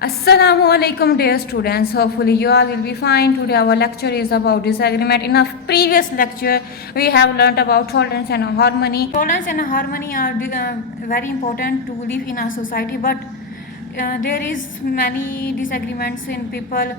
Assalamu alaikum dear students. Hopefully you all will be fine. Today our lecture is about disagreement. In our previous lecture we have learnt about tolerance and harmony. Tolerance and harmony are very important to live in our society, but there is many disagreements in people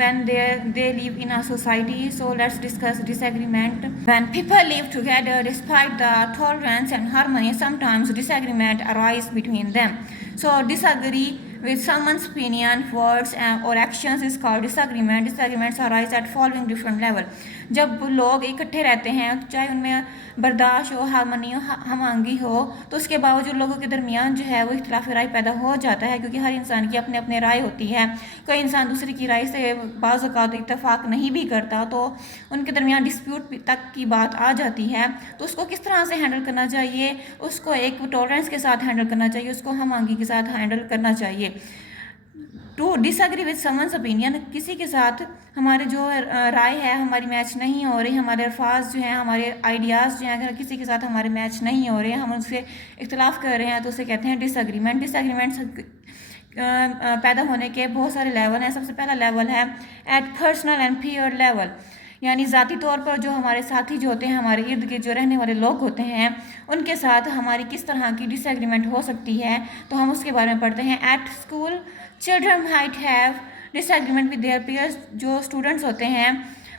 when they live in a society. So let's discuss disagreement. When people live together despite the tolerance and harmony, sometimes disagreement arise between them. So disagree with someone's opinion, words or actions is called disagreement. Disagreements arise at following different level. जब लोग इकट्ठे रहते हैं, चाहे उनमें बर्दाश्त हो, harmony हो, हमआंगी हो, तो उसके बावजूद लोगों के दरमियान जो है वो इख्तिलाफ राय पैदा हो जाता है, क्योंकि हर इंसान की अपने अपने राय होती है. कोई इंसान दूसरे की राय से बाज़ औक़ात इत्तेफाक नहीं भी करता, तो उनके दरमियान डिस्प्यूट तक की बात आ जाती है. तो उसको किस तरह से हैंडल करना चाहिए? उसको एक टॉलरेंस के साथ हैंडल करना चाहिए, उसको हमआंगी के साथ हैंडल करना चाहिए. To disagree with someone's opinion, किसी के साथ हमारे जो राय है हमारी मैच नहीं हो रही, हमारे अल्फाज जो हैं, हमारे आइडियाज़ जो हैं, अगर किसी के साथ हमारे मैच नहीं हो रहे हैं, हम उनसे इख्तिलाफ कर रहे हैं, तो उसे कहते हैं डिसएग्रीमेंट. डिसएग्रीमेंट पैदा होने के बहुत सारे लेवल हैं. सबसे पहला लेवल है eight personal and peer level, यानी ज़ाती तौर पर जो हमारे साथी जो होते हैं, हमारे इर्द गिर्द जो रहने वाले लोग होते हैं, उनके साथ हमारी किस तरह की डिसएग्रीमेंट हो सकती है, तो हम उसके बारे में पढ़ते हैं. At school children might have disagreement with their peers, जो स्टूडेंट्स होते हैं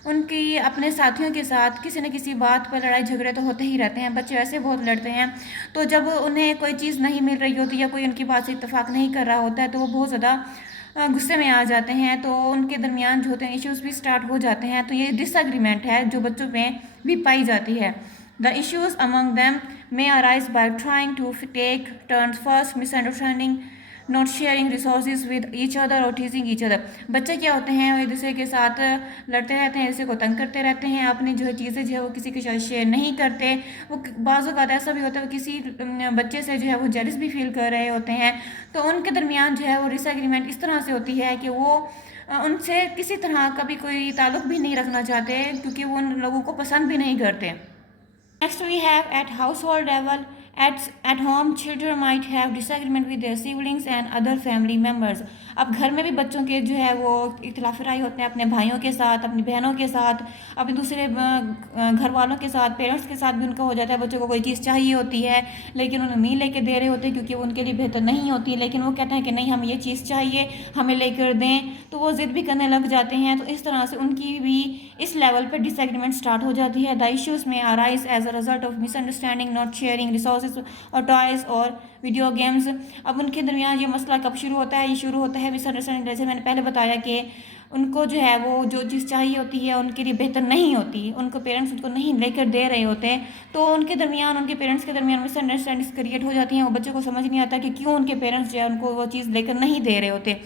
उनकी अपने साथियों के साथ किसी न किसी बात पर लड़ाई झगड़े तो होते ही रहते हैं. बच्चे ऐसे बहुत लड़ते हैं, तो जब उन्हें कोई चीज़ नहीं मिल रही होती या कोई उनकी बात से इत्तेफाक नहीं कर रहा होता है, तो वो बहुत ज़्यादा गुस्से में आ जाते हैं, तो उनके दरमियान जो होते हैं इश्यूज़ भी स्टार्ट हो जाते हैं. तो ये डिसएग्रीमेंट है जो बच्चों में भी पाई जाती है. The issues among them may arise by trying to take turns first, misunderstanding, not sharing resources with each other और टीजिंग ईच अदर. बच्चे क्या होते हैं, वो एक दूसरे के साथ लड़ते रहते हैं, एक दूसरे को तंग करते रहते हैं, अपनी जो है चीज़ें जो है वो किसी के साथ शेयर नहीं करते. वो बाज़ औक़ात ऐसा भी होता है वो किसी बच्चे से जो है वो जेलस भी फील कर रहे होते हैं, तो उनके दरमियान जो है वो डिसएग्रीमेंट इस तरह से होती है कि वो उनसे किसी तरह का भी कोई ताल्लुक़ भी नहीं रखना चाहते, क्योंकि वो उन लोगों को पसंद भी नहीं करते. Next we have at household level. At home, children might have disagreement with their siblings and other family members. अब घर में भी बच्चों के जो है वो इख्तिलाफ राय होते हैं अपने भाइयों के साथ, अपनी बहनों के साथ, अपने दूसरे घर वालों के साथ, पेरेंट्स के साथ भी उनका हो जाता है. बच्चों को कोई चीज़ चाहिए होती है लेकिन उन्हें नहीं लेके दे रहे होते क्योंकि वो उनके लिए बेहतर नहीं होती, लेकिन वो कहते हैं कि नहीं हमें ये चीज़ चाहिए, हमें लेकर दें, तो वो ज़िद भी करने लग जाते हैं. तो इस तरह से उनकी भी इस लेवल पर डिसएग्रीमेंट स्टार्ट हो जाती है. The issues may arise as a result of misunderstanding, not sharing resources और टॉयज़ और वीडियो गेम्स. अब उनके दरमियान ये मसला कब शुरू होता है? ये शुरू होता है मिसअंडरस्टैंडिंग. जैसे मैंने पहले बताया कि उनको जो है वो जो चीज़ चाहिए होती है उनके लिए बेहतर नहीं होती, उनको पेरेंट्स उनको नहीं लेकर दे रहे होते, तो उनके दरमियान, उनके पेरेंट्स के दरमियान मिसअंडरस्टैंडिंग्स क्रिएट हो जाती हैं. वो बच्चे को समझ नहीं आता कि क्यों उनके पेरेंट्स जो है उनको वो चीज़ लेकर नहीं दे रहे होते.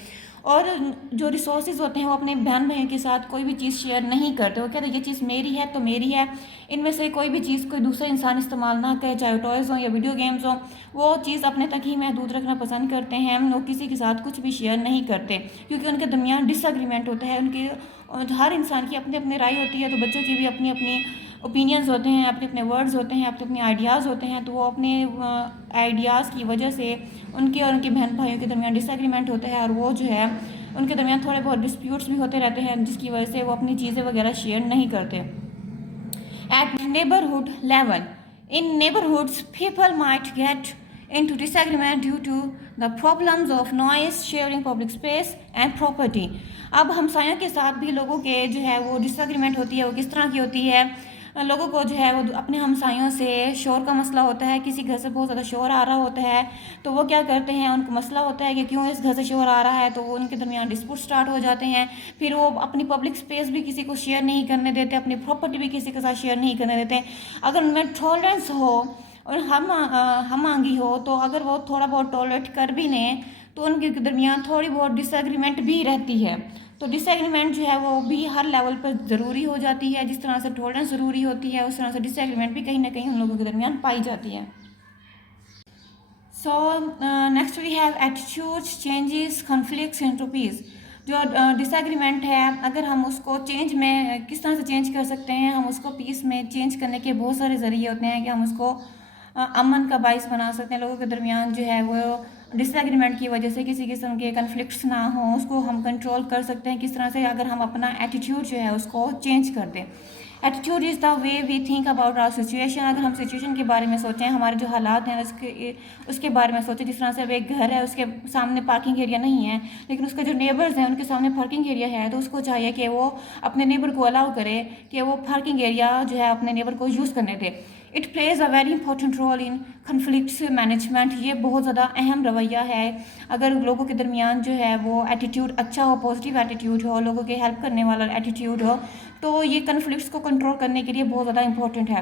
और जो रिसोर्सेज होते हैं वो अपने बहन भाई के साथ कोई भी चीज़ शेयर नहीं करते. वो कहते हैं ये चीज़ मेरी है तो मेरी है, इनमें से कोई भी चीज़ कोई दूसरा इंसान इस्तेमाल ना करे, चाहे टॉयज़ हों या वीडियो गेम्स हों, वो चीज़ अपने तक ही महदूद रखना पसंद करते हैं. वो किसी के साथ कुछ भी शेयर नहीं करते क्योंकि उनके दरमियान डिसएग्रीमेंट होता है. उनके हर इंसान की अपनी अपनी राय होती है, तो बच्चों की भी अपनी अपनी ओपिनियंस होते हैं, अपने अपने वर्ड्स होते हैं, अपने अपने आइडियाज़ होते हैं. तो वो अपने आइडियाज़ की वजह से उनके और उनके बहन भाइयों के दरमियान डिसएग्रीमेंट होता है, और वो जो है उनके दरमियान थोड़े बहुत डिस्प्यूट्स भी होते रहते हैं, जिसकी वजह से वो अपनी चीज़ें वगैरह शेयर नहीं करते. At neighbourhood level, in neighbourhoods people might get into disagreement due to the problems of noise, sharing public space and property. अब हमसायों के साथ भी लोगों के जो है वो डिसएग्रीमेंट होती है. वो किस तरह की होती है? लोगों को जो है वो अपने हमसायों से शोर का मसला होता है, किसी घर से बहुत ज़्यादा शोर आ रहा होता है, तो वो क्या करते हैं, उनको मसला होता है कि क्यों इस घर से शोर आ रहा है, तो वो उनके दरमियान डिस्प्यूट स्टार्ट हो जाते हैं. फिर वो अपनी पब्लिक स्पेस भी किसी को शेयर नहीं करने देते, अपनी प्रॉपर्टी भी किसी के साथ शेयर नहीं करने देते. अगर उनमें टॉलरेंस हो और हम आंगी हो, तो अगर वो थोड़ा बहुत टॉलरेट कर भी लें तो उनके दरमियान थोड़ी बहुत डिसएग्रीमेंट भी रहती है. तो डिसएग्रीमेंट जो है वो भी हर लेवल पर ज़रूरी हो जाती है. जिस तरह से टॉलरेंस ज़रूरी होती है उस तरह से डिसएग्रीमेंट भी कहीं ना कहीं उन लोगों के दरमियान पाई जाती है. So next we have attitudes, changes, conflicts, entropies. जो डिसएग्रीमेंट है, अगर हम उसको चेंज में किस तरह से चेंज कर सकते हैं, हम उसको पीस में चेंज करने के बहुत सारे ज़रिए होते हैं कि हम उसको امن کا باعث بنا سکتے ہیں. لوگوں کے درمیان جو ہے وہ ڈس ایگریمنٹ کی وجہ سے کسی قسم کے کنفلکٹس نہ ہوں, اس کو ہم کنٹرول کر سکتے ہیں. کس طرح سے اگر ہم اپنا ایٹیٹیوڈ جو ہے اس کو چینج کر دیں. Attitude is the way we think about our situation. اگر ہم سچویشن کے بارے میں سوچیں, ہمارے جو حالات ہیں اس کے بارے میں سوچیں. جس طرح سے اب ایک گھر ہے, اس کے سامنے پارکنگ ایریا نہیں ہے, لیکن اس کے جو نیبرز ہیں ان کے سامنے پارکنگ ایریا ہے, تو اس کو چاہیے کہ وہ اپنے نیبر کو الاؤ کرے کہ وہ پارکنگ ایریا جو ہے اپنے نیبر کو یوز کرنے دے. It plays a very important role in conflicts management. یہ بہت زیادہ اہم رویہ ہے. اگر لوگوں کے درمیان جو ہے وہ ایٹیٹیوڈ اچھا ہو, پازیٹیو ایٹیٹیوڈ ہو, لوگوں کے ہیلپ کرنے والا ایٹیٹیوڈ ہو, تو یہ کنفلکٹس کو کنٹرول کرنے کے لیے بہت زیادہ امپورٹنٹ ہے.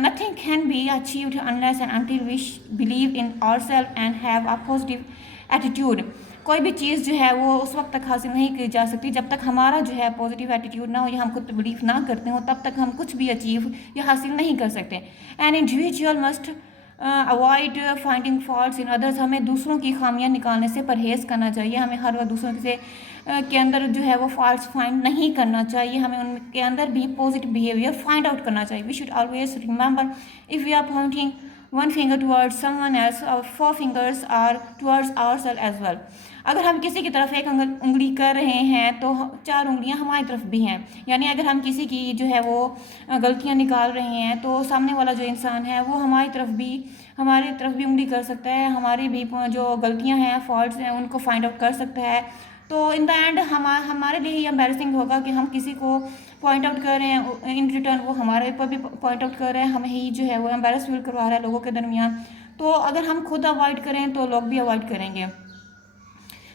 Nothing can be achieved unless and until we believe in ourselves and have a positive attitude. کوئی بھی چیز جو ہے وہ اس وقت تک حاصل نہیں کی جا سکتی جب تک ہمارا جو ہے پازیٹیو ایٹیٹیوڈ نہ ہو یا ہم خود پہ بلیف نہ کرتے ہوں, تب تک ہم کچھ بھی اچیو یا حاصل نہیں کر سکتے. An individual must avoid finding faults in others. ہمیں دوسروں کی خامیاں نکالنے سے پرہیز کرنا چاہیے. ہمیں ہر وقت دوسروں سے کے اندر جو ہے وہ فالٹس فائنڈ نہیں کرنا چاہیے. ہمیں ان کے اندر بھی پازیٹیو بیہیویئر فائنڈ آؤٹ کرنا چاہیے. We should always remember if we are pointing one finger towards someone else, our 4 fingers are towards ourselves as well. اگر ہم کسی کی طرف ایک انگلی کر رہے ہیں تو 4 انگلیاں ہماری طرف بھی ہیں. یعنی اگر ہم کسی کی جو ہے وہ غلطیاں نکال رہے ہیں تو سامنے والا جو انسان ہے وہ ہماری طرف بھی انگلی کر سکتا ہے. ہماری بھی جو غلطیاں ہیں, فالٹس ہیں, ان کو فائنڈ آؤٹ کر سکتا ہے. تو ان دا اینڈ ہمارے لیے ہی امبیرسنگ ہوگا کہ ہم کسی کو پوائنٹ آؤٹ کر رہے ہیں, ان ریٹرن وہ ہمارے اوپر بھی پوائنٹ آؤٹ کر رہے ہیں, ہمیں ہی جو ہے وہ امبیرس فیل کروا رہا ہے لوگوں کے درمیان. تو اگر ہم خود اوائڈ کریں تو لوگ بھی اوائڈ کریں گے.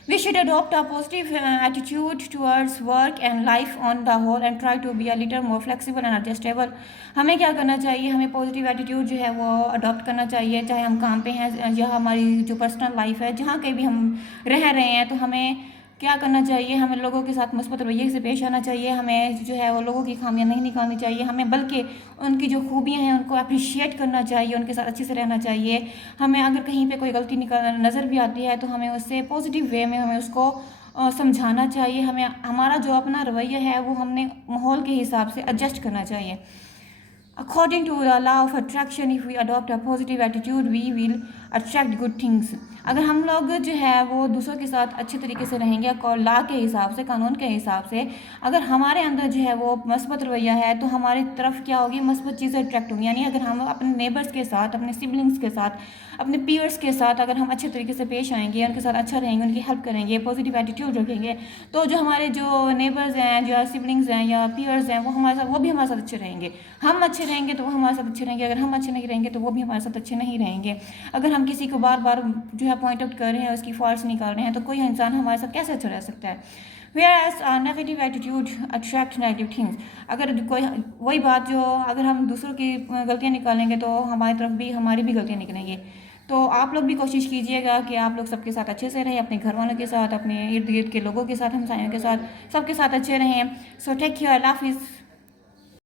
We should adopt a positive attitude towards work and life on the whole and try to be a little more flexible and adjustable. ہمیں کیا کرنا چاہیے, ہمیں پازیٹیو ایٹیٹیوڈ جو ہے وہ اڈاپٹ کرنا چاہیے, چاہے ہم کام پہ ہیں یا ہماری جو پرسنل لائف ہے, جہاں کہیں بھی ہم رہ رہے ہیں. تو ہمیں کیا کرنا چاہیے, ہمیں لوگوں کے ساتھ مثبت رویے سے پیش آنا چاہیے. ہمیں جو ہے وہ لوگوں کی خامیاں نہیں نکالنی چاہیے, ہمیں بلکہ ان کی جو خوبیاں ہیں ان کو اپریشیٹ کرنا چاہیے, ان کے ساتھ اچھے سے رہنا چاہیے. ہمیں اگر کہیں پہ کوئی غلطی نظر بھی آتی ہے تو ہمیں اس سے پازیٹیو وے میں ہمیں اس کو سمجھانا چاہیے. ہمیں ہمارا جو اپنا رویہ ہے وہ ہم نے ماحول کے حساب سے ایڈجسٹ کرنا چاہیے. According to the law of attraction, if we adopt a positive attitude, we will attract good things. اگر ہم لوگ جو ہے وہ دوسروں کے ساتھ اچھے طریقے سے رہیں گے, لا کے حساب سے, قانون کے حساب سے, اگر ہمارے اندر جو ہے وہ مثبت رویہ ہے تو ہماری طرف کیا ہوگی, مثبت چیزیں اٹریکٹ ہوں گی. یعنی اگر ہم اپنے نیبرس کے ساتھ, اپنے سبلنگس کے ساتھ, اپنے پیئرس کے ساتھ اگر ہم اچھے طریقے سے پیش آئیں گے, ان کے ساتھ اچھا رہیں گے, ان کی ہیلپ کریں گے, پازیٹیو ایٹیٹیوڈ رکھیں گے, تو جو ہمارے جو نیبرز ہیں, جو سبلنگز ہیں یا پیئرز ہیں, وہ بھی ہمارے ساتھ اچھے رہیں گے. ہم اچھے رہیں گے تو وہ ہمارے ساتھ اچھے رہیں گے. اگر ہم اچھے نہیں رہیں گے تو وہ بھی ہمارے ساتھ اچھے نہیں رہیں گے. اگر ہم کسی کو بار بار جو ہے پوائنٹ آؤٹ کر رہے ہیں, اس کی فالٹس نکال رہے ہیں, تو کوئی انسان ہمارے ساتھ کیسے اچھا رہ سکتا ہے. whereas a negative attitude attract negative things. اگر کوئی وہی بات جو اگر ہم دوسروں کی غلطیاں نکالیں گے تو ہماری طرف بھی ہماری بھی غلطیاں نکلیں گی. تو آپ لوگ بھی کوشش کیجئے گا کہ آپ لوگ سب کے ساتھ اچھے سے رہیں, اپنے گھر والوں کے ساتھ, اپنے ارد گرد کے لوگوں کے ساتھ, ہمسایوں کے ساتھ, سب کے ساتھ اچھے رہیں. سو ٹیک کیئر. اللہ حافظ.